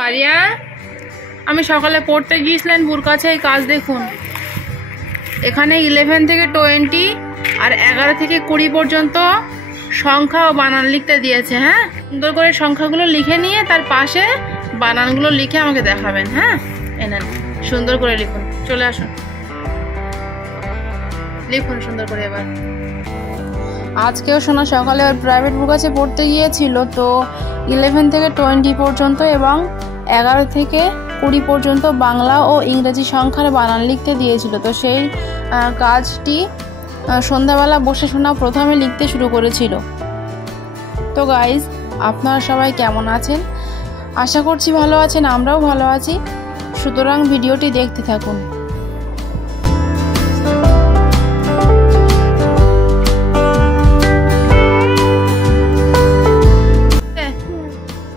পারিয়া, আমি সকালে পড়তে গিয়েছিলাম বুর কাছে। এই কাজ দেখুন, এখানে 11 থেকে 20 আর 11 থেকে 20 পর্যন্ত সংখ্যা ও বানান লিখতে দিয়েছে। হ্যাঁ, সুন্দর করে সংখ্যাগুলো লিখে নিয়ে তার পাশে বানানগুলো লিখে আমাকে দেখাবেন। হ্যাঁ, এনেন, সুন্দর করে লিখুন। চলে আসুন, লিখুন সুন্দর করে। এবার আজকেও শোনা সকালে ওর প্রাইভেট বুক কাছে পড়তে গিয়েছিল, তো 11 থেকে 20 পর্যন্ত এবং 11 থেকে 20 পর্যন্ত বাংলা ও ইংরেজি সংখ্যার বানান লিখতে দিয়েছিল। তো সেই কাজটি সন্ধ্যাবেলা বসে শোনা প্রথমে লিখতে শুরু করেছিল। তো গাইজ, আপনারা সবাই কেমন আছেন? আশা করছি ভালো আছেন, আমরাও ভালো আছি। সুতরাং ভিডিওটি দেখতে থাকুন।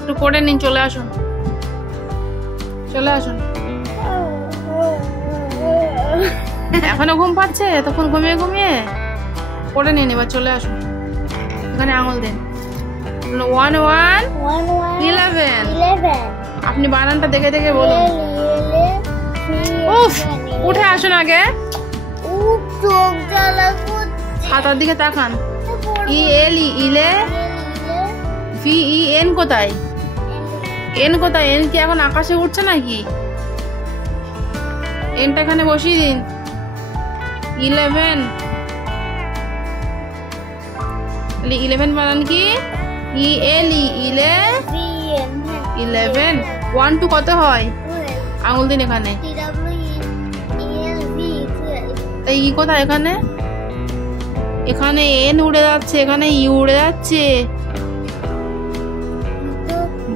একটু পড়ে নিন, চলে আসুন, চলে আসুন। এখনো ঘুম পাচ্ছে? তখন ঘুমিয়ে ঘুমিয়ে পড়ে নিন। এবার চলে আসুন, এখানে আঙুল দিন। 1 1 11। আপনি বানানটা দেখে দেখে বলুন। উফ, উঠে আসুন আগে, খাতার দিকে তাকান। ELE ইলে, VEN কোথায়? এন কোথায়? এন কি এখন আকাশে উঠছে নাকি? এনটা এখানে বসিয়ে দিন। 11 11 বানান কি? ELE ইলে 11। 1 2 কত হয়? আঙুল দিন এখানে। তাই ই কোথায়? এখানে এখানে এন উড়ে যাচ্ছে, এখানে ই উড়ে যাচ্ছে।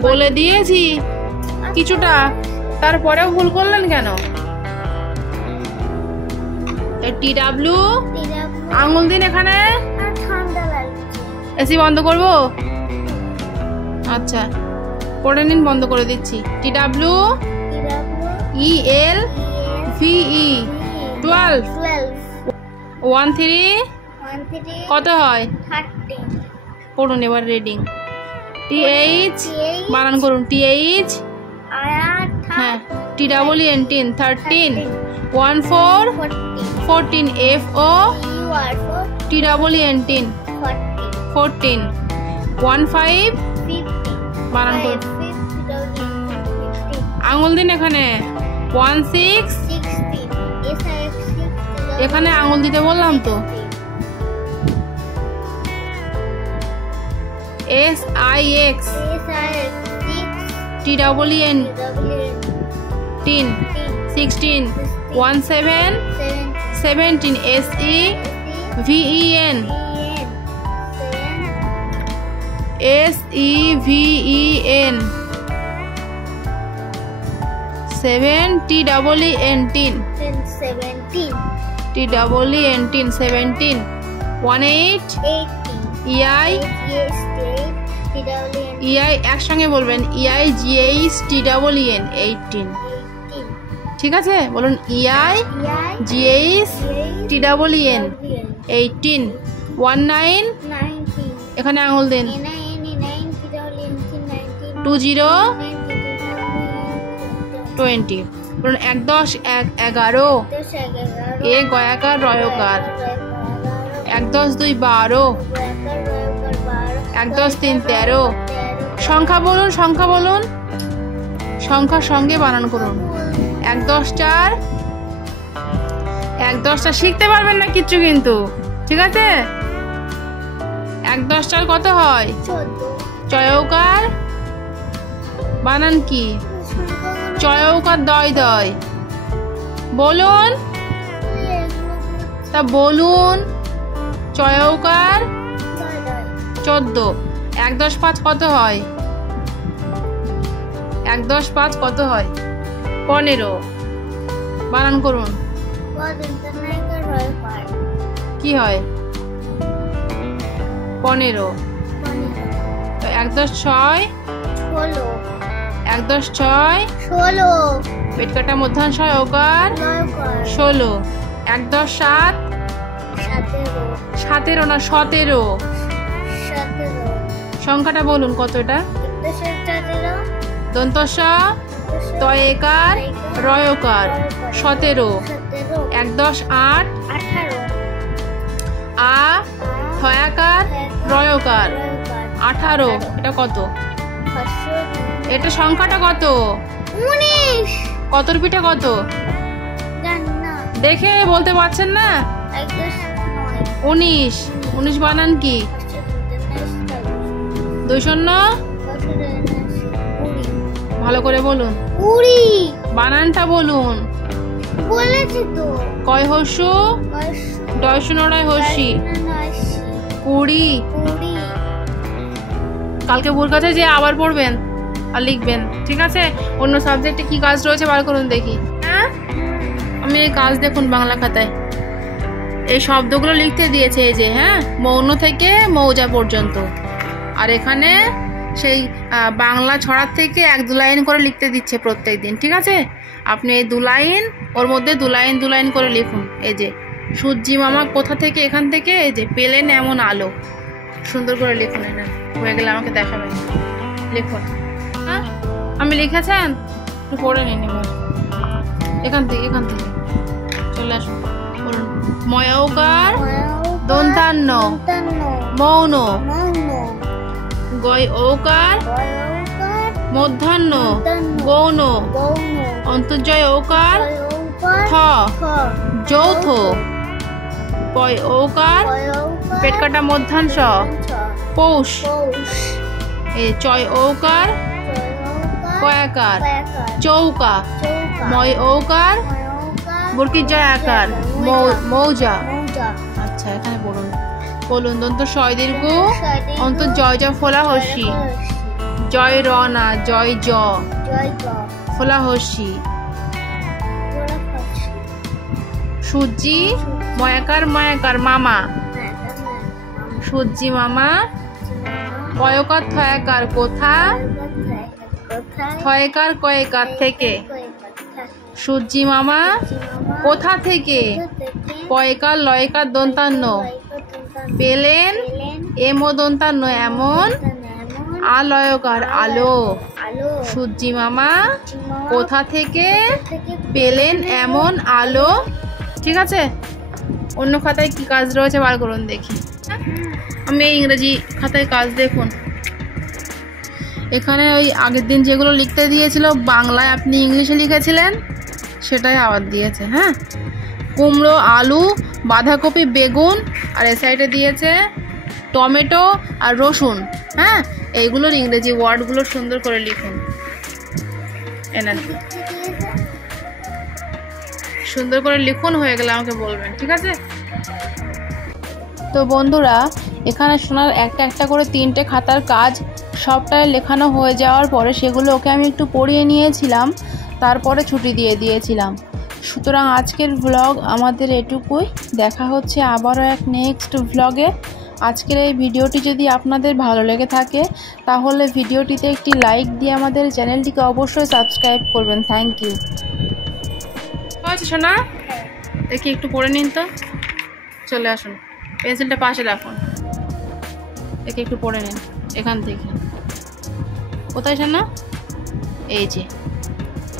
বলে দিয়েছি কিছুটা, তারপরেও ভুল করলেন কেন? TW আঙুল দিন এখানে। এসি বন্ধ করব? আচ্ছা, পড়ে নিন, বন্ধ করে দিচ্ছি। TW EL VE 12। 1 3 কত হয়? পড়ুন এবার রিডিং। TH বানান করুন। TH, হ্যাঁ, TEEN 13। 1 4 14। FO TEEN 14। 1 5 বানান করুন। আঙুল দিন এখানে। 1 6 এখানে আঙুল দিতে বললাম তো। SIX TEEN 16। 1 7 17। SEVEN SEVEN 7। TEEN 17। 1 8 EI একসঙ্গে বলবেন। EIGH TEEN 18। ঠিক আছে, বলুন EIGH TEEN 18। 1 9 এখানে আঙুল দিন। 20 20। বলুন 1 10 1 11। এ গয়াকার রয়কার। 1 10 2 12। 1 10 3 13। সংখ্যা বলুন, সংখ্যা বলুন, সংখ্যার সঙ্গে বানান করুন। 1 10 4। 1 10 4 শিখতে পারবেন না কিচ্ছু কিন্তু, ঠিক আছে? 1 10 4 কত হয়? চয়ৌকার বানান কি? চয়ৌকার দয় দয়। বলুন, তা বলুন। চয়ৌকার 14। 1 10 5 কত হয়? 1 10 5 কত হয়? 15। বানান করুন। কি হয়? 15। 1 10 6 1 10 6 পেট কাটা মধ্যাহ্ন ওকার 16। 1 10 7 17 না 17। সংখ্যাটা বলুন কত এটা? দন্তস তয়েকার রয়কার 17 1 10 8 আ থয়াকার রয়কার 18 এটা কত? এটা সংখ্যাটা কত? 19 কতর পিঠে কত দেখে বলতে পারছেন না? 19 19 বানান কি? 2 শূন্য ভালো করে বলুন। 20 বানানটা বলুন। বলেছি তো। কয় হস্যু? ডয় শূন্য নয় হস্যি 20। কালকে ভুল কাছে যে আবার পড়বেন আর লিখবেন, ঠিক আছে? অন্য সাবজেক্টে কি কাজ রয়েছে বার করুন দেখি। হ্যাঁ, আমি এই কাজ দেখুন বাংলা খাতায় এই শব্দগুলো লিখতে দিয়েছে, এই যে হ্যাঁ, মৌন থেকে মৌজা পর্যন্ত। আর এখানে সেই বাংলা ছড়ার থেকে 1-2 লাইন করে লিখতে দিচ্ছে প্রত্যেক দিন, ঠিক আছে? আপনি এই 2 লাইন ওর মধ্যে 2 লাইন করে লিখুন। এই যে সূর্যি মামা কোথা থেকে, এখান থেকে এই যে পেলেন এমন আলো, সুন্দর করে লিখুন। এটা হয়ে গেলে আমাকে দেখাবেন, লিখুন। হ্যাঁ, আমি লিখেছেন? একটু পড়ে নিন এবার। এখান থেকে চলে আসুন, বলুন। ময়ৌকার দন্তান্ন মৌন, গয় ওকার মধ্যাহ্ন গৌণ, অন্তর্জয় ওকার থ যৌথ, পয় ওকার পেট কাটা মধ্যাংশ পৌষ, এই চয় ওকার কয়াকার চৌকা, ময় ওকার বর্গীর জয় আকার মৌজা। আচ্ছা, এখানে বলুন। দন্ত শয় দীর্ঘ অন্ত জয় জ ফোলা হস্যি, জয় র না জয় জ ফোলা হস্যি, সূর্যি ময়াকার মামা, সূর্যি মামা কয়কার থয়াকার কোথা, থয়কার কয়কার থেকে, সূর্যি মামা কোথা থেকে, পয়কার লয়কার দন্তান্ন পেলেন এমো দন্তান্ন এমন, আলয়কার আলো, সূর্যি মামা কোথা থেকে পেলেন এমন আলো, ঠিক আছে? অন্য খাতায় কি কাজ রয়েছে বার করুন দেখি। আমি এই ইংরেজি খাতায় কাজ দেখুন। এখানে ওই আগের দিন যেগুলো লিখতে দিয়েছিল বাংলায় আপনি ইংলিশে লিখেছিলেন সেটাই আবার দিয়েছে। হ্যাঁ, কুমড়ো আলু বাঁধাকপি বেগুন, আর এ সাইডে দিয়েছে টমেটো আর রসুন। হ্যাঁ, এইগুলোর ইংরেজি ওয়ার্ডগুলো সুন্দর করে লিখুন। সুন্দর করে লিখুন, হয়ে গেলে আমাকে বলবেন, ঠিক আছে? তো বন্ধুরা, এখানে শোনার একটা করে 3টে খাতার কাজ সবটাই লেখানো হয়ে যাওয়ার পরে সেগুলো ওকে আমি একটু পড়িয়ে নিয়েছিলাম, তারপরে ছুটি দিয়ে দিয়েছিলাম। সুতরাং আজকের ভ্লগ আমাদের এটুকুই। দেখা হচ্ছে আবারও এক নেক্সট ভ্লগে। আজকের এই ভিডিওটি যদি আপনাদের ভালো লেগে থাকে তাহলে ভিডিওটিতে একটি লাইক দিয়ে আমাদের চ্যানেলটিকে অবশ্যই সাবস্ক্রাইব করবেন। Thank you. আচ্ছা শোনা, দেখি একটু পড়ে নিন তো। চলে আসুন, পেন্সিলটা পাশে রাখুন, দেখি একটু পড়ে নিন এখান থেকে। কোথায় শোনা? এই যে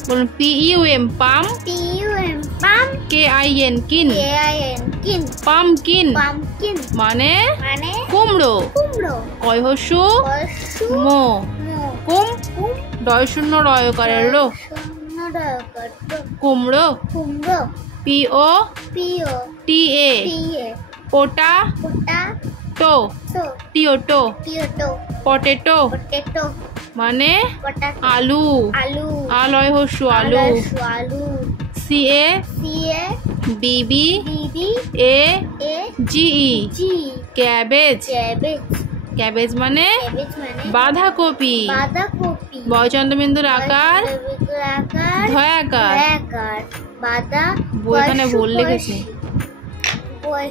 বলুন, PUM পাম, KIN কিন, পামকিন মানে কুমড়ো, কয় হস্যু মো, কুম ডয় শূন্য রয়কারের রো, কুমড়ো POTA পোটা টো টিওটো, পটেটো মানে আলু, আলয় হস্যু আলু, CABBAGE ক্যাবেজ মানে বাঁধাকপি, বয়চন্দ্রবিন্দুর আকার ধয়াকার, এখানে ভুল লিখেছে,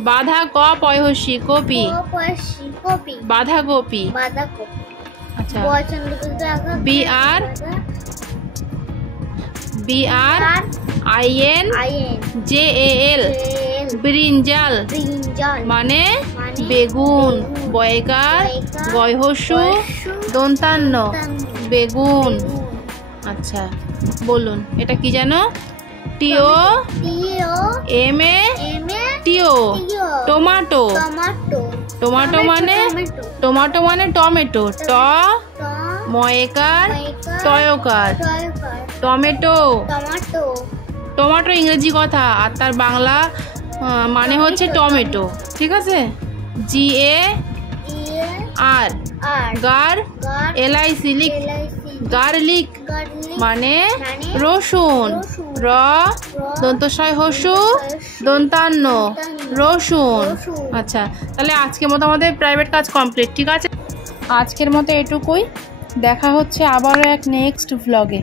বাঁধা ক পয় হস্যি কপি, বাঁধাকপি। আচ্ছা, BRINJAL ব্রিঞ্জাল মানে বেগুন, বয়কার গয় হস্যু দন্তান্ন বেগুন, আচ্ছা বলুন এটা কি জানো? টিও এম এ টিও টমেটো। টমেটো মানে টমেটো। ট ময়কার টয়কার টমেটো। টমেটো ইংরেজি কথা আর তার বাংলা মানে হচ্ছে টমেটো, ঠিক আছে? জি এ আর গার এলআইসি লিক গার্লিক মানে রসুন। র দন্তস্বয় হসু দন্তান্ন রসুন। আচ্ছা তাহলে আজকের মতো আমাদের প্রাইভেট কাজ কমপ্লিট, ঠিক আছে? আজকের মতো এটুকুই, দেখা হচ্ছে আবারও এক নেক্সট ভ্লগে।